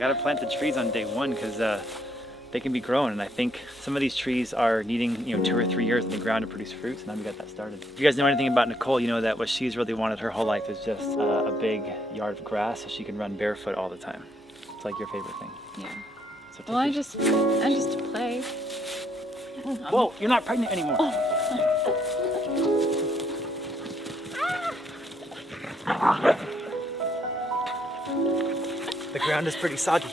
gotta plant the trees on day one because they can be growing, and I think some of these trees are needing 2 or 3 years in the ground to produce fruits, and now we got that started. If you guys know anything about Nicole, you know that what she's really wanted her whole life is just a big yard of grass so she can run barefoot all the time. It's like your favorite thing. Yeah. So well, I just play. Whoa, you're not pregnant anymore. Oh. The ground is pretty soggy.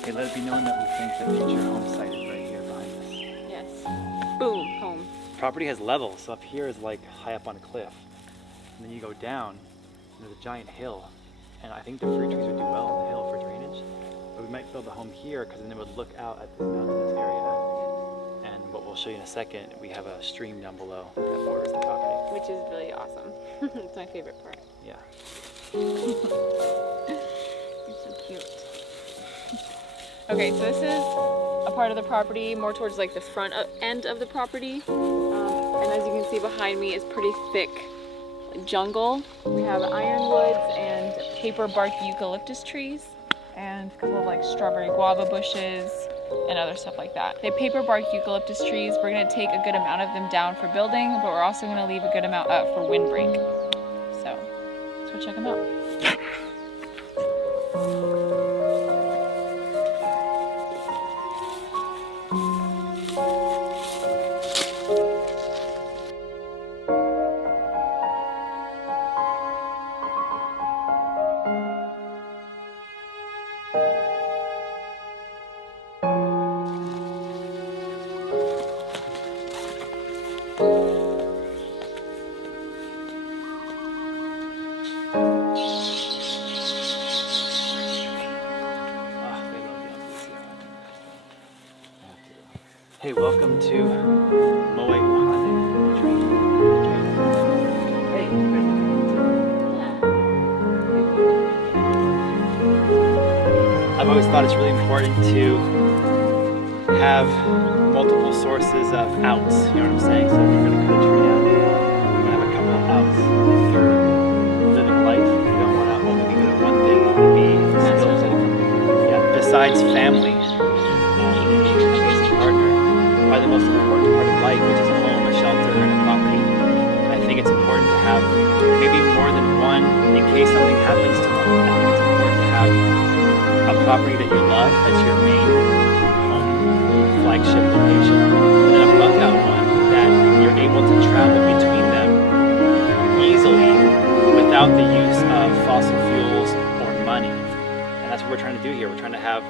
Okay, let it be known that we think that future home site is right here behind us. Yes. Boom, home. Property has levels, so up here is like high up on a cliff. And then you go down, and there's a giant hill. And I think the fruit trees would do well on the hill for drainage. But we might build a home here because then it would look out at this mountainous area. And what we'll show you in a second, we have a stream down below that borders the property. Which is really awesome. It's my favorite part. Yeah. You're so cute. Okay, so this is a part of the property more towards like the front end of the property. And as you can see behind me is pretty thick jungle. We have ironwoods and paper bark eucalyptus trees and a couple of like strawberry guava bushes and other stuff like that. The paper bark eucalyptus trees, we're going to take a good amount of them down for building, but we're also going to leave a good amount up for windbreak. So let's go check them out. Hey, welcome to Moe Uhane Dream. Hey. I've always thought it's really important to have multiple sources of outs, you know what I'm saying? So if you're going to cut a tree down, you want to have a couple of outs. If you're living life, you don't want to only be good at one thing, you want to be skilled at it. Yeah, besides family, the most important part of life, which is a home, a shelter, and a property. I think it's important to have maybe more than one in case something happens to one. I think it's important to have a property that you love as your main home flagship location, and then a bug out one that you're able to travel between them easily without the use of fossil fuels or money. And that's what we're trying to do here. We're trying to have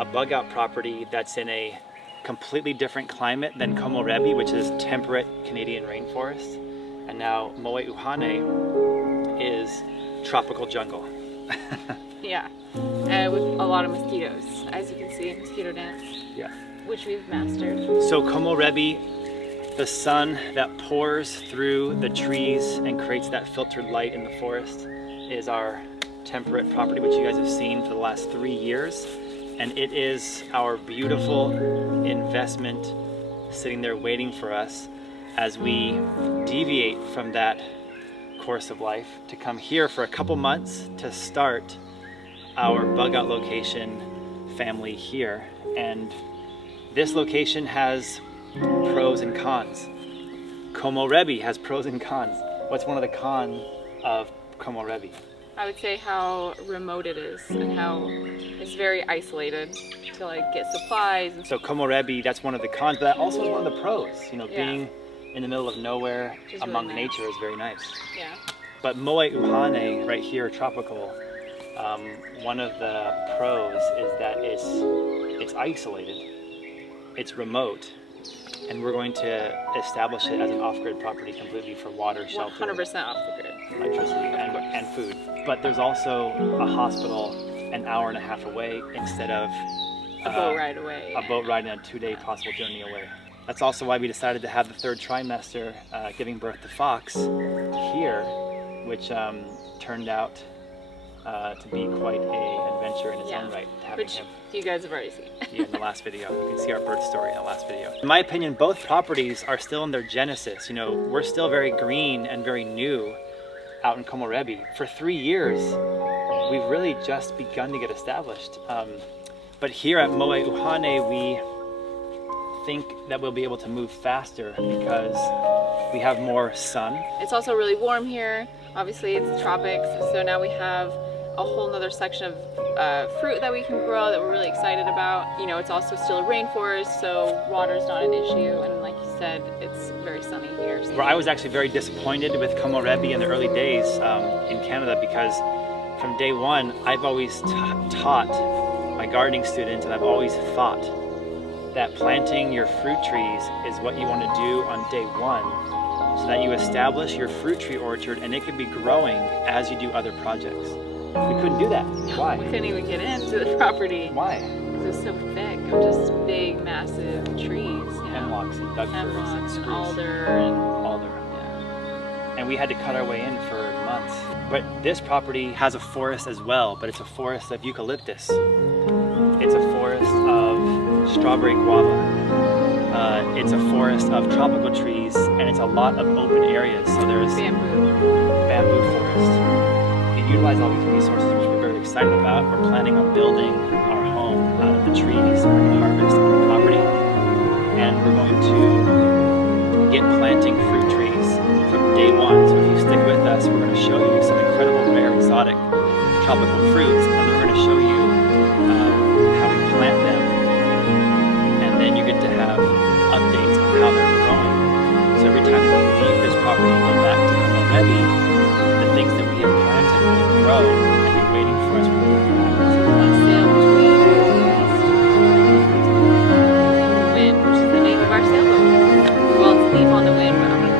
a bug out property that's in a completely different climate than Komorebi, which is temperate Canadian rainforest, and now Moe Uhane is tropical jungle. Yeah, with a lot of mosquitoes, as you can see, mosquito dance. Yeah, which we've mastered. So Komorebi, the sun that pours through the trees and creates that filtered light in the forest, is our temperate property, which you guys have seen for the last 3 years. And it is our beautiful investment sitting there waiting for us as we deviate from that course of life to come here for a couple months to start our bug out location family here. And this location has pros and cons. Komorebi has pros and cons. What's one of the cons of Komorebi? I would say how remote it is and how it's very isolated to like get supplies. So Komorebi, that's one of the cons, but that also is one of the pros. You know, being in the middle of nowhere among really nature is very nice. Yeah. But Moe Uhane, right here, tropical, one of the pros is that it's isolated, it's remote, and we're going to establish it as an off-grid property completely for water, shelter, 100% off the grid, electricity, and food. But there's also a hospital an hour and a half away instead of a boat ride away. A boat ride and a 2-day possible journey away. That's also why we decided to have the 3rd trimester giving birth to Fox here, which turned out to be quite an adventure in its own right. Which you guys have already seen. Yeah, in the last video. You can see our birth story in the last video. In my opinion, both properties are still in their genesis. You know, we're still very green and very new out in Komorebi. For 3 years, we've really just begun to get established. But here at Moe Uhane, we think that we'll be able to move faster because we have more sun. It's also really warm here. Obviously it's tropics, so now we have a whole nother section of fruit that we can grow that we're really excited about. You know, it's also still a rainforest, so water's not an issue, and like you said, it's very sunny here. So. Where I was actually very disappointed with Komorebi in the early days in Canada, because from day one, I've always taught my gardening students, and I've always thought that planting your fruit trees is what you want to do on day one, so that you establish your fruit tree orchard and it can be growing as you do other projects. We couldn't do that. Why? We couldn't even get into the property. Why? Because it was so thick of just big, massive trees. Hemlocks and Doug firs and spruce. Alder and alder. Yeah. And we had to cut our way in for months. But this property has a forest as well, but it's a forest of eucalyptus. It's a forest of strawberry guava. It's a forest of tropical trees, and it's a lot of open areas. So there's bamboo forest. We utilize all these resources, which we're very excited about. We're planning on building our home out of the trees we're going to harvest on the property, and we're going to get planting fruit trees from day one. So if you stick with us, we're going to show you some incredible rare exotic tropical fruits, and we're going to show you how we plant them, and then you get to have updates on how they're growing. So every time that we leave this property and go back to Komorebi, the things that we have planted will grow and be waiting for us when we come back. Wind, which is the name of our sailboat. Well, it's Leave on the Wind, but I'm gonna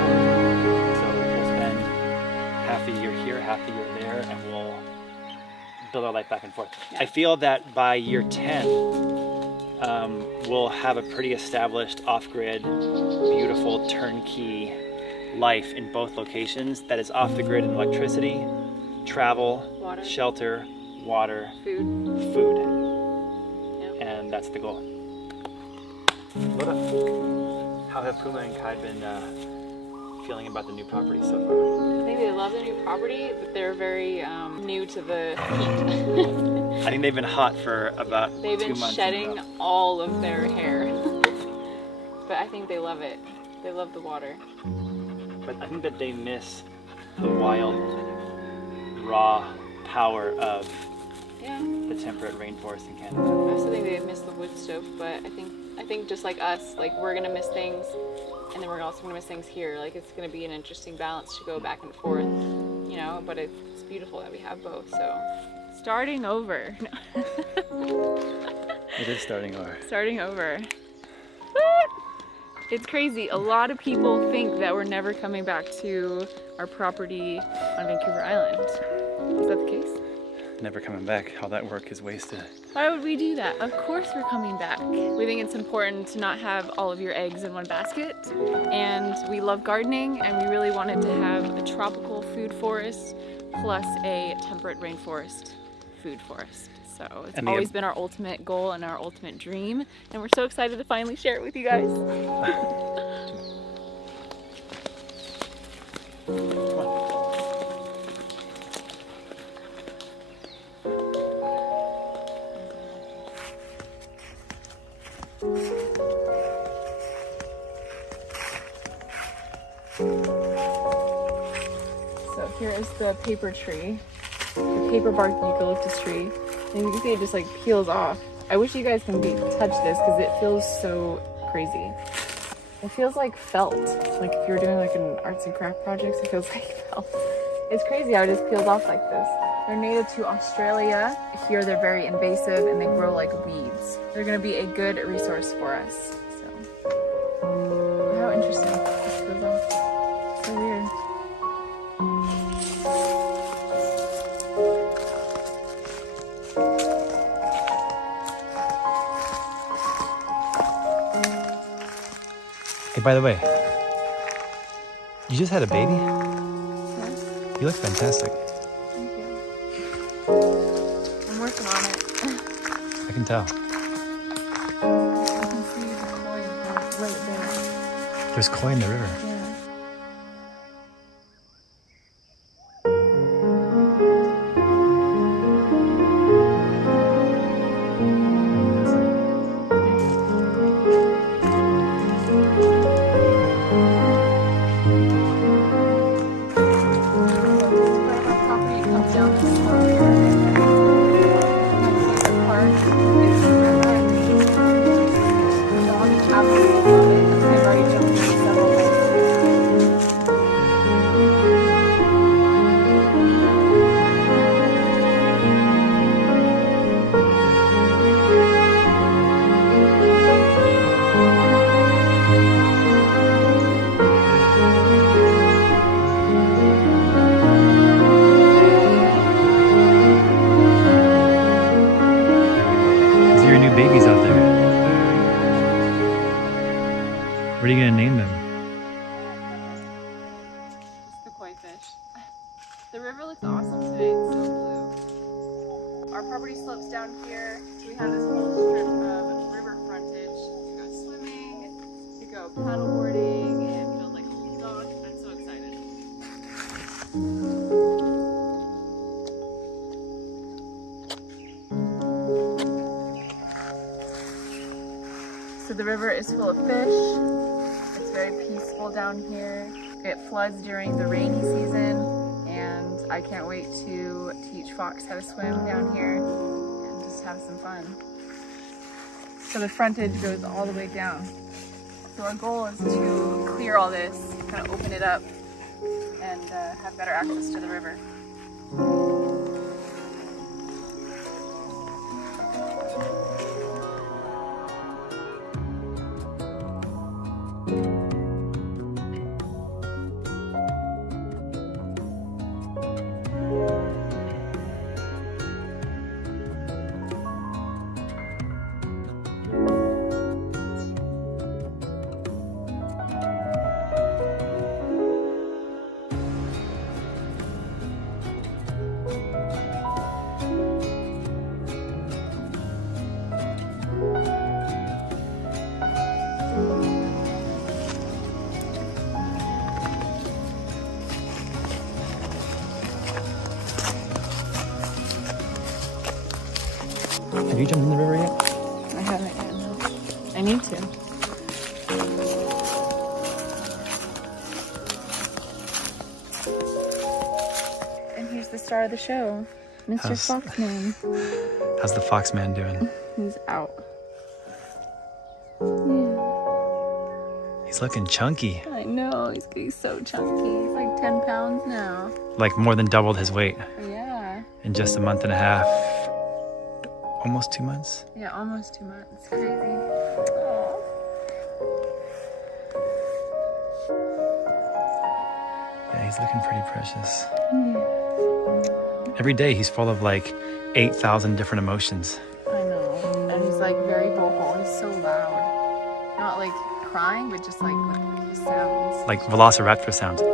So we'll spend half a year here, half a year there, and we'll build our life back and forth. Yeah. I feel that by year 10, we'll have a pretty established off-grid, beautiful turnkey life in both locations that is off the grid in electricity, travel, water, shelter, water, food. Yep. And that's the goal. How have Puma and Kai been feeling about the new property so far? I think they love the new property, but they're very new to the heat. I think they've been hot for about 2 months. They've been shedding all of their hair. But I think they love it. They love the water. But I think that they miss the wild, raw power of the temperate rainforest in Canada. I also think they miss the wood stove, but I think just like us, like we're gonna miss things, and then we're also gonna miss things here. Like it's gonna be an interesting balance to go back and forth, you know. But it's beautiful that we have both. So starting over. It is starting over. Starting over. It's crazy. A lot of people think that we're never coming back to our property on Vancouver Island. Is that the case? Never coming back. All that work is wasted. Why would we do that? Of course we're coming back. We think it's important to not have all of your eggs in one basket. And we love gardening, and we really wanted to have a tropical food forest plus a temperate rainforest food forest. So it's always been our ultimate goal and our ultimate dream, and we're so excited to finally share it with you guys. So here is the paper tree, the paper bark eucalyptus tree. And you can see it just like peels off. I wish you guys can touch this because it feels so crazy. It feels like felt. Like if you're doing like an arts and craft project, it feels like felt. It's crazy how it just peels off like this. They're native to Australia. Here they're very invasive and they grow like weeds. They're gonna be a good resource for us. So, how interesting this peels off. So weird. Hey, by the way, you just had a baby? Yes. You look fantastic. Thank you. I'm working on it. I can tell. I can see the koi right there. There's koi in the river. Yeah. our property slopes down here. So we have this whole strip of river frontage to go swimming, to go paddleboarding, and build like a little dock. I'm so excited. So the river is full of fish. It's very peaceful down here. It floods during the rainy season, and I can't wait to teach Fox how to swim down here and just have some fun. So the frontage goes all the way down. So our goal is to clear all this, kind of open it up, and have better access to the river. Have you jumped in the river yet? I haven't yet, no. I need to. And here's the star of the show, Mr. Foxman. How's the Foxman doing? He's out. Yeah. He's looking chunky. I know, he's getting so chunky. He's like 10 pounds now. Like more than doubled his weight Yeah. in just a month and a half. Almost 2 months? Yeah, almost 2 months. It's crazy. Aww. Yeah, he's looking pretty precious. Yeah. Every day he's full of like 8,000 different emotions. I know. And he's like very vocal. He's so loud. Not like crying, but just like with his sounds. Like velociraptor sounds. So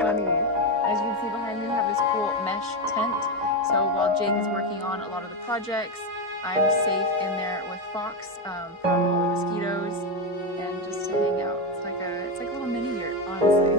funny. As you can see behind me, we have this cool mesh tent. So while Jake is working on a lot of the projects, I'm safe in there with Fox from all the mosquitoes and just to hang out. It's like a little mini yurt, honestly.